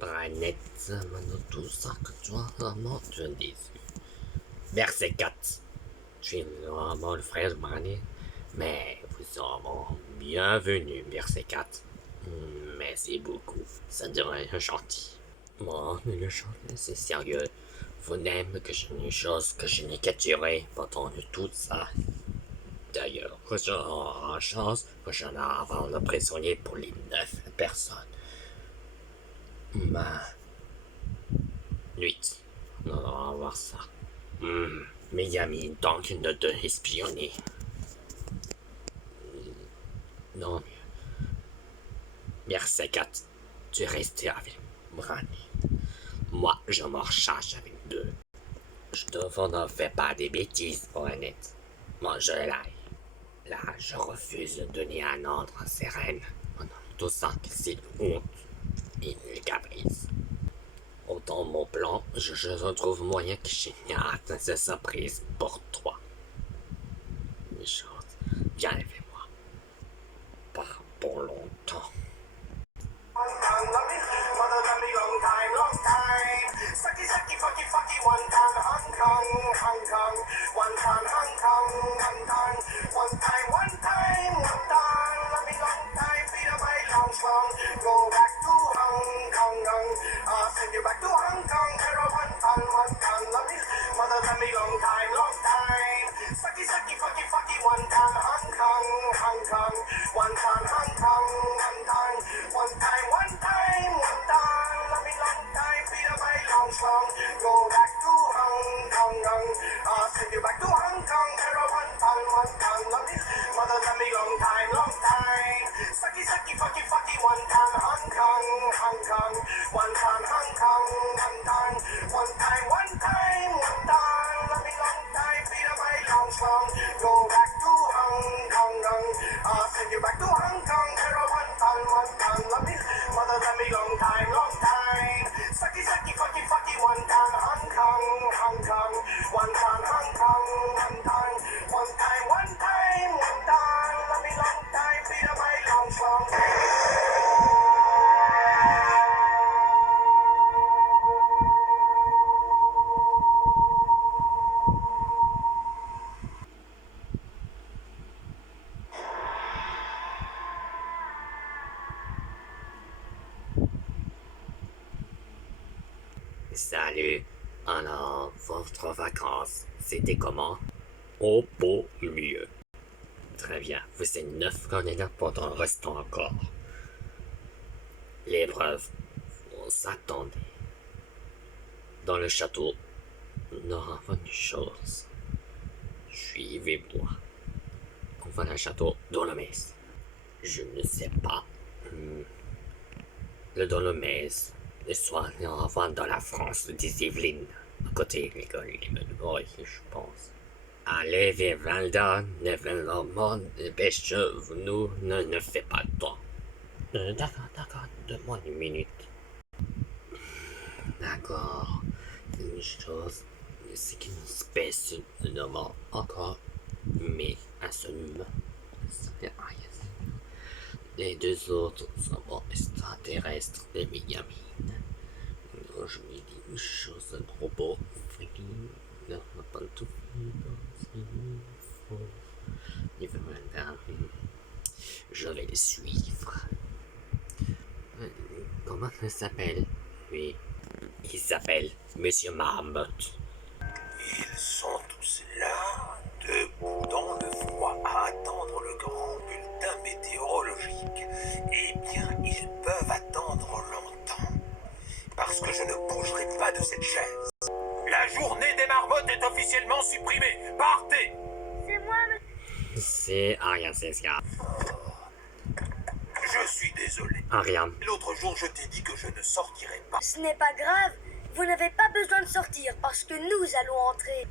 Branette, tout ça que toi, vraiment, tu es déçu. Verset 4. Tu es vraiment le frère de Branette, mais vous êtes vraiment bienvenue, verset 4. Merci beaucoup, ça devrait être gentil. Moi, mais le chantier, c'est sérieux. Vous n'aimez que j'ai une chose que je n'ai capturée pendant tout ça. D'ailleurs, que j'aurai en chance que j'en ai avant le prisonnier pour les 9 personnes. Ma 8. On va voir ça. Miami, donc de te espionner. Non. Verset 4. Tu es resté avec Brani. Moi, je m'en charge avec deux. Je ne fais pas des bêtises, honnête. Moi, je l'aille. Là, je refuse de donner un ordre à ces reines. Tout ça, c'est honte et une caprice. Autant mon plan, je retrouve moyen que j'ai hâte cette surprise pour toi. Mes choses, viens avec moi. Pas pour longtemps. Go back to Hong Kong, send you back to Hong Kong. Hero one time, love me, mother than me long time. Sucky, fucky, one time, Hong Kong, one time, one time, love me long time, Peter my long song. Go back to Hong Kong, send you back to Hong Kong. Hero one time, love me, mother than me long time. Sucky, fucky, one time, Hong Kong, one time, one time, love me long time, Peter my long song. Go back to Hong Kong, send you back to Hong Kong. Hero one time, love me, mother than me long time. Sucky, fucky, one time, Hong Kong, one time, one time, love me long time, Peter my long song. Salut. Alors, votre vacances, c'était comment? Au beau mieux. Très bien, vous êtes 9 candidats pendant le restant encore. L'épreuve, on s'attendait. Dans le château, nous avons une chose. Suivez-moi. On va dans le château Dolomès. Je ne sais pas. Le Dolomès, le soir, on va dans la France des Yvelines, à côté de l'école Limenoy, je pense. Allez vers Valda, Nevermont, dépêchez-vous, ne faites pas de temps. D'accord, donne-moi une minute. D'accord, une chose, c'est qu'une espèce de moment encore, mais absolument, les deux autres sont extraterrestres de Miami. Je me dis une chose de robot, pas tout je vais le suivre. Comment il s'appelle? Oui, il s'appelle Monsieur Marmotte. Ils sont tous là, debout dans le froid, à attendre le grand bulletin météorologique. Eh bien, ils peuvent attendre longtemps, parce que je ne bougerai pas de cette chaise. La journée des marmottes est officiellement supprimée. Partez! C'est moi, C'est Ariane Sesca. Je suis désolé. Ariane. L'autre jour, je t'ai dit que je ne sortirais pas. Ce n'est pas grave. Vous n'avez pas besoin de sortir parce que nous allons entrer.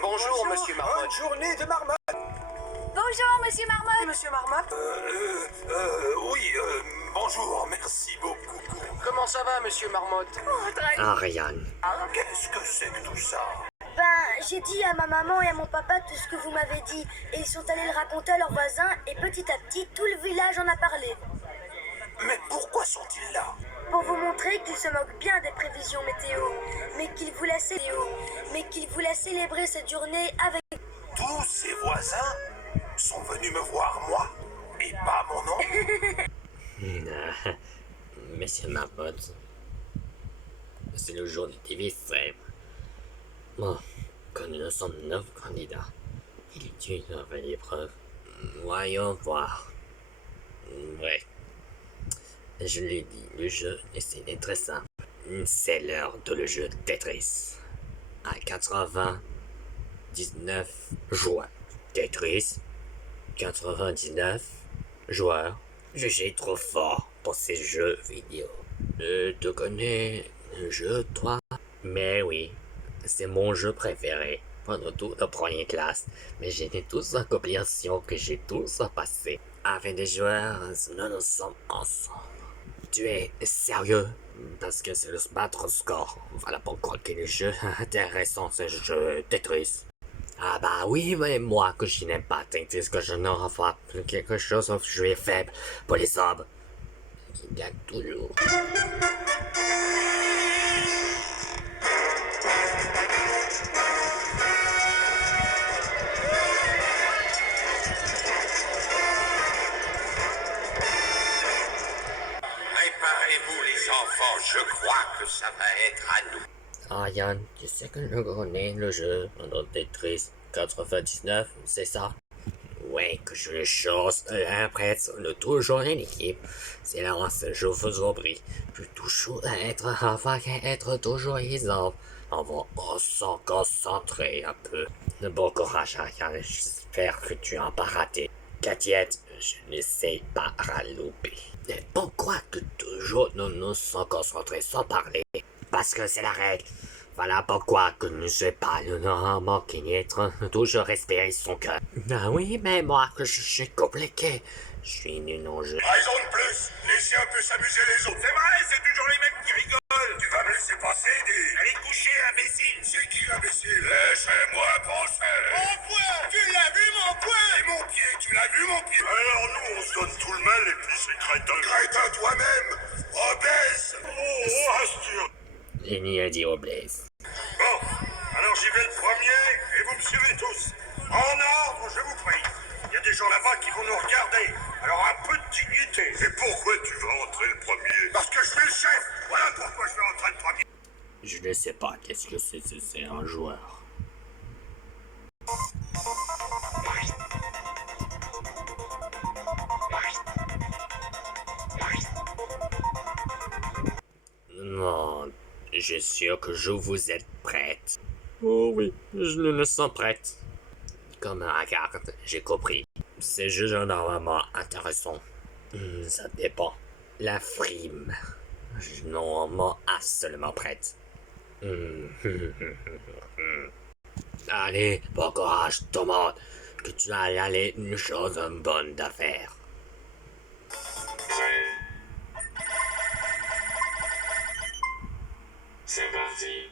Bonjour, monsieur Marmotte. Bonne journée de marmotte. Bonjour, monsieur Marmotte. Monsieur Marmotte. Oui, bonjour, merci beaucoup. Comment ça va, monsieur Marmotte? Ariane. Qu'est-ce que c'est que tout ça? Ben, j'ai dit à ma maman et à mon papa tout ce que vous m'avez dit. Et ils sont allés le raconter à leurs voisins et petit à petit, tout le village en a parlé. Mais pourquoi sont-ils là? pour vous montrer qu'il se moque bien des prévisions météo, mais qu'il voulait célébrer cette journée avec... Tous ses voisins sont venus me voir, moi, et pas mon oncle. Monsieur Marmotte, c'est le jour du diviseur. Bon, comme nous sommes 9 candidats, il est une nouvelle épreuve. Voyons voir. Ouais. Je l'ai dit, le jeu est très simple. C'est l'heure de le jeu Tetris. À 99 joueurs. Tetris, 99 joueurs. Je suis trop fort pour ces jeux vidéo. Tu connais le jeu, toi? Mais oui, c'est mon jeu préféré pendant toute la première classe. Mais j'ai tous en compréhension que j'ai tous passé. Avec des joueurs, nous sommes ensemble. Tu es sérieux? Parce que c'est le battre au score. Voilà pourquoi que le jeu intéressant, ce jeu Tetris. Ah bah oui, mais moi que je n'aime pas Tetris, que je n'en fais quelque chose, je suis faible pour les hommes. Qui gagne toujours. Préparez-vous les enfants, je crois que ça va être à nous. Ah Yann, tu sais que je connais le jeu pendant Tetris 99, c'est ça? Ouais, que je les choses l'impresse de toujours une équipe. C'est là où je vous oublie. Je suis toujours être toujours exemple. On va se concentrer un peu. Bon courage, Yann. J'espère que tu n'as pas raté. T'inquiète, je n'essaye pas à louper. Mais pourquoi que toujours nous nous sommes concentrés sans parler? Parce que c'est la règle. Voilà pourquoi que ne sais pas le nom qui être toujours respirer son cœur. Ah oui, mais moi que je suis compliqué. Je suis nul en jeu. Raison de plus, laissez un peu s'amuser les autres. C'est vrai, c'est toujours les mêmes qui rigolent. Tu vas me laisser passer, dis. Allez te coucher, imbécile. C'est qui l'imbécile? Laissez-moi penser. Mon poing, tu l'as vu mon poing? Et mon pied, tu l'as vu mon pied? Alors nous, on se donne tout le mal et puis c'est crétin. Crétin toi-même, obèse. Oh, Astur. Il n'y a dit au Blaise. Bon, alors j'y vais le premier et vous me suivez tous. En ordre, je vous prie. Il y a des gens là-bas qui vont nous regarder. Alors un peu de dignité. Et pourquoi tu vas entrer le premier? Parce que je suis le chef. Voilà pourquoi je vais entrer le premier. Je ne sais pas qu'est-ce que c'est un joueur. Non, je suis sûr que je vous êtes prête. Oh oui, je le sens prête. Comme un carte, j'ai compris. C'est juste normalement intéressant. Ça dépend. La frime. Normalement absolument prête. Allez, bon courage, tout le monde. Que tu ailles aller une chose bonne d'affaire. C'est parti.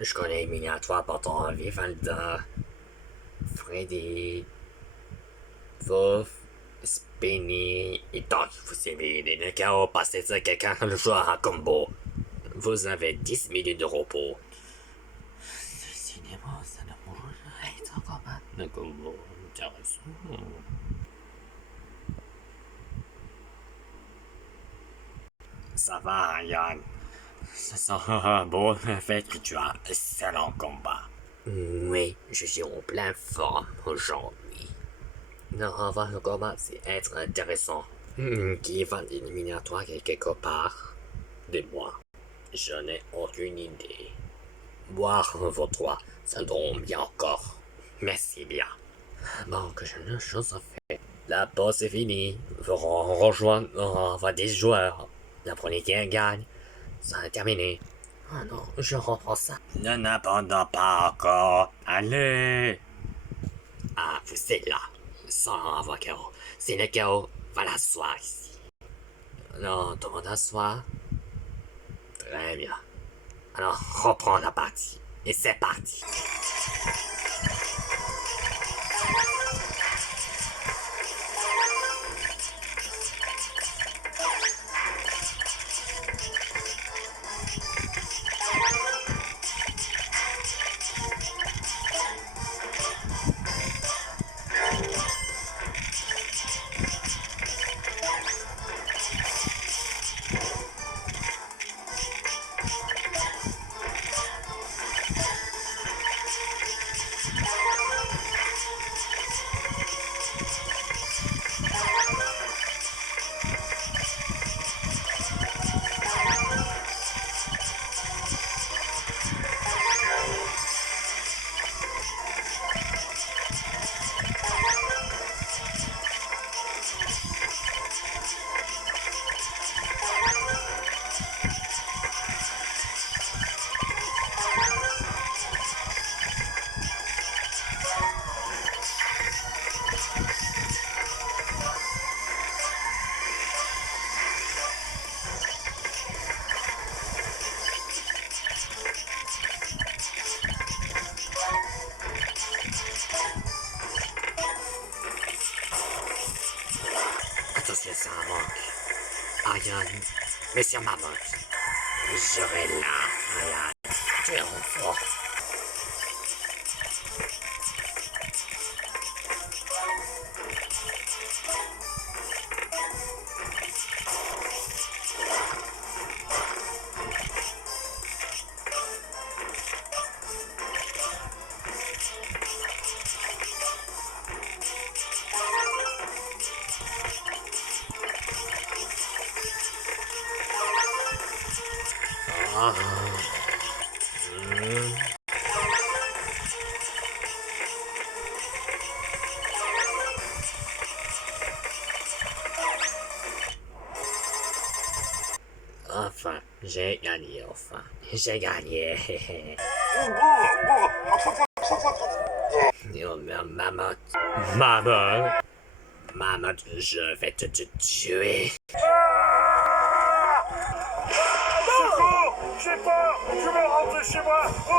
Je connais éliminatoire pourtant Vivalda, Freddy, Wolf, Spinny et donc vous aimez les knockouts, passez ça quelqu'un le joueur à combo. Vous avez 10 minutes de repos. Le cinéma, ça ne mange être encore pas de combo. Intéressant. Ça va, Yann. Ça sent bon le fait que tu as un excellent combat. Oui, je suis en pleine forme aujourd'hui. Non, avoir le combat, c'est être intéressant. Qui va l'éliminatoire quelque part de moi? Je n'ai aucune idée. Boire vos trois, ça tombe bien encore. Merci bien. Bon, que j'ai une chose à faire. La pause est finie. Vous rejoindre 10 joueurs. La première qui gagne, ça a terminé. Oh non, je reprends ça. Ne n'abandonne pas encore. Allez. Ah, vous êtes là. Sans avoir chaos. C'est le chaos va l'asseoir ici. Non, tout le monde asseoir. Très bien. Alors, reprends la partie. Et c'est parti. Attention, ça manque. Ariane, Monsieur Mammouth. Je serai là, Ariane. Tu es en forme. Ah. Enfin, j'ai gagné, enfin. J'ai gagné. Oh, Mammouth. Mammouth. Mammouth, je vais te tuer. J'ai peur. Je vais rentrer chez moi. Oh.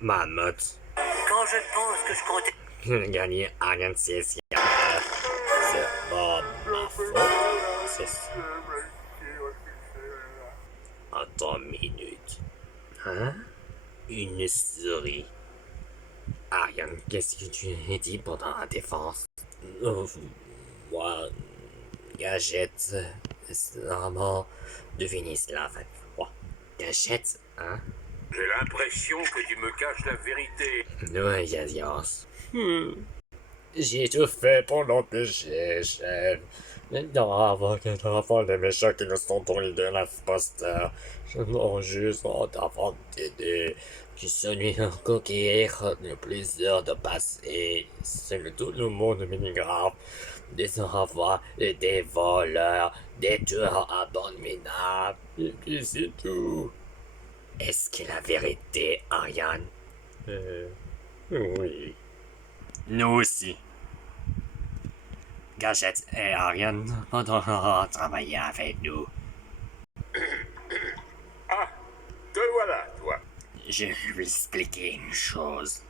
Mammouth. Quand je pense que je comptais... gagné Ariane Césia. C'est pas ma faute, c'est ça. Attends une minute. Hein? Une souris. Ariane, qu'est-ce que tu as dit pendant la défense? Moi, Gâchette, c'est vraiment deviner cela, fait. Gâchette, hein? J'ai l'impression que tu me caches la vérité. Oui, Yadias. J'ai tout fait pendant que j'ai chef. Maintenant, avant les méchants qui ne sont dans l'idée l'imposteur, je m'en juste avant d'aider, que celui encore qui est le plaisir de passer, c'est le tout le monde minigrave, des envois, des voleurs, des tueurs abominables, et puis c'est tout. Est-ce que la vérité, Ariane? Oui. Nous aussi. Gâchette et Ariane vont travailler avec nous. Ah, te voilà, toi. Je vais lui expliquer une chose.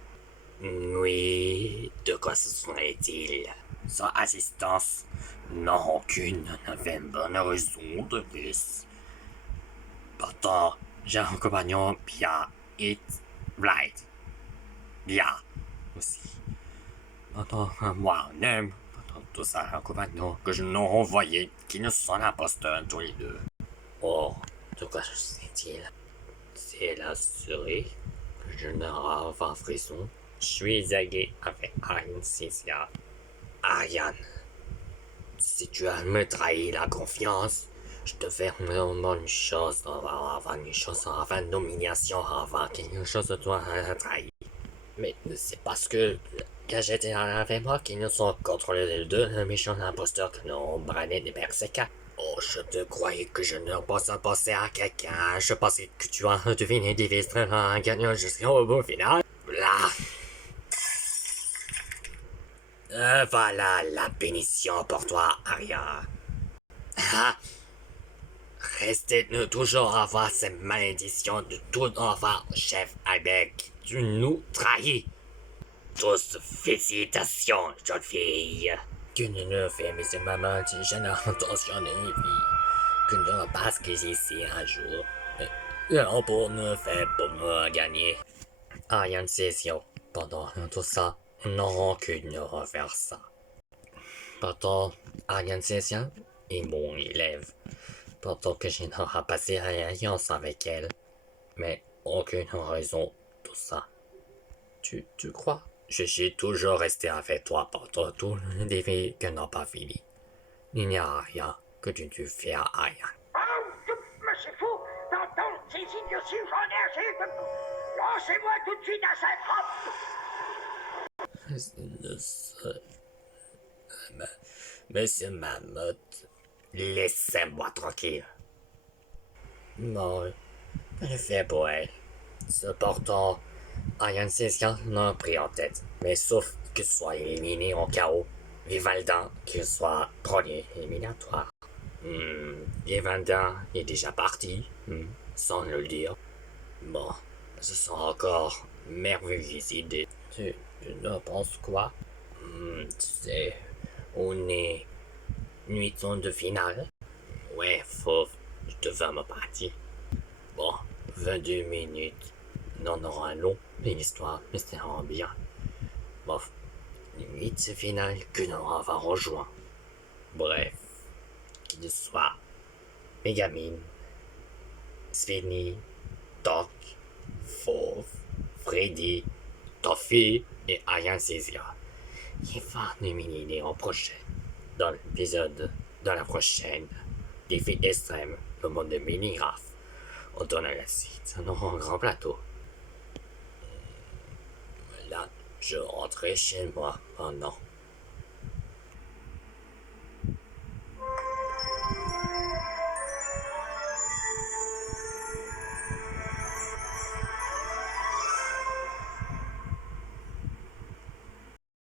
Oui, de quoi se serait-il? Sans assistance, non, aucune n'avait une bonne raison de plus. Pourtant, j'ai un compagnon bien, it, right. Bien, aussi. Pourtant, moi-même, pourtant tout ça, un compagnon que je n'ai envoyé, qui ne sont imposteurs tous les deux. Oh, de quoi se serait-il? C'est la souris que je n'aurai pas frisson. Je suis agué avec Ariane Césia. Ariane, si tu as me trahi la confiance, je te fais vraiment une chose, avant une chose, avant une nomination, avant quelque chose de toi à trahir. Mais c'est parce que Gâchette et avec moi qui nous sont contrôlés les deux, un méchant imposteur que nous avons brané des berserkers. Oh, je te croyais que je ne pensais passer à quelqu'un. Je pensais que tu as deviné des vies en gagnant jusqu'au bout final. Là. Voilà la bénition pour toi, Aria. Ah. Restez toujours avoir cette malédiction de tout enfant, chef avec. Tu nous trahis. Tous félicitations, jeune fille. Que ne fait, monsieur maman, je n'ai intention de vie. Que ne passe que ici un jour. On pour nous faire pour me gagner. Ariane Césio, pendant tout ça, non que ne refaire ça. Pourtant, Ariane Césio est mon élève. Pourtant que je n'aurai passé alliance avec elle. Mais aucune raison tout ça. Tu crois? Je suis toujours resté avec toi pendant tous les défis que n'ont pas fini. Il n'y a rien que tu ne fais à rien. Mais c'est fou d'entendre ces idioties, j'en ai assez de... Lancez-moi tout de suite à cette robe. Monsieur Mammouth, laissez-moi tranquille. Non, je fais pour elle. Cependant, Ariane Césia n'a pris en tête, mais sauf qu'il soit éliminé en chaos, Vivalda qu'il soit premier éliminatoire. Vivalda est déjà parti, sans le dire. Bon, ce sont encore merveilleuses idées. Tu ne penses quoi? Tu sais, on est nuit de finale. Ouais, fauve, je devais me partir. Bon, 22 minutes. Nous en aurons un long, une histoire, mais c'est bien. Bof, une nuit finale que nous avons rejoint. Bref, qu'il soit Megamine, Svenny, Doc, Fauve, Freddy, Toffee et Ariane Césia. Il va nominer en prochaine. Dans l'épisode de la prochaine, défi extrême, le monde de Minigraph. On donne la suite, un grand plateau. Là, je rentrais chez moi. Oh non.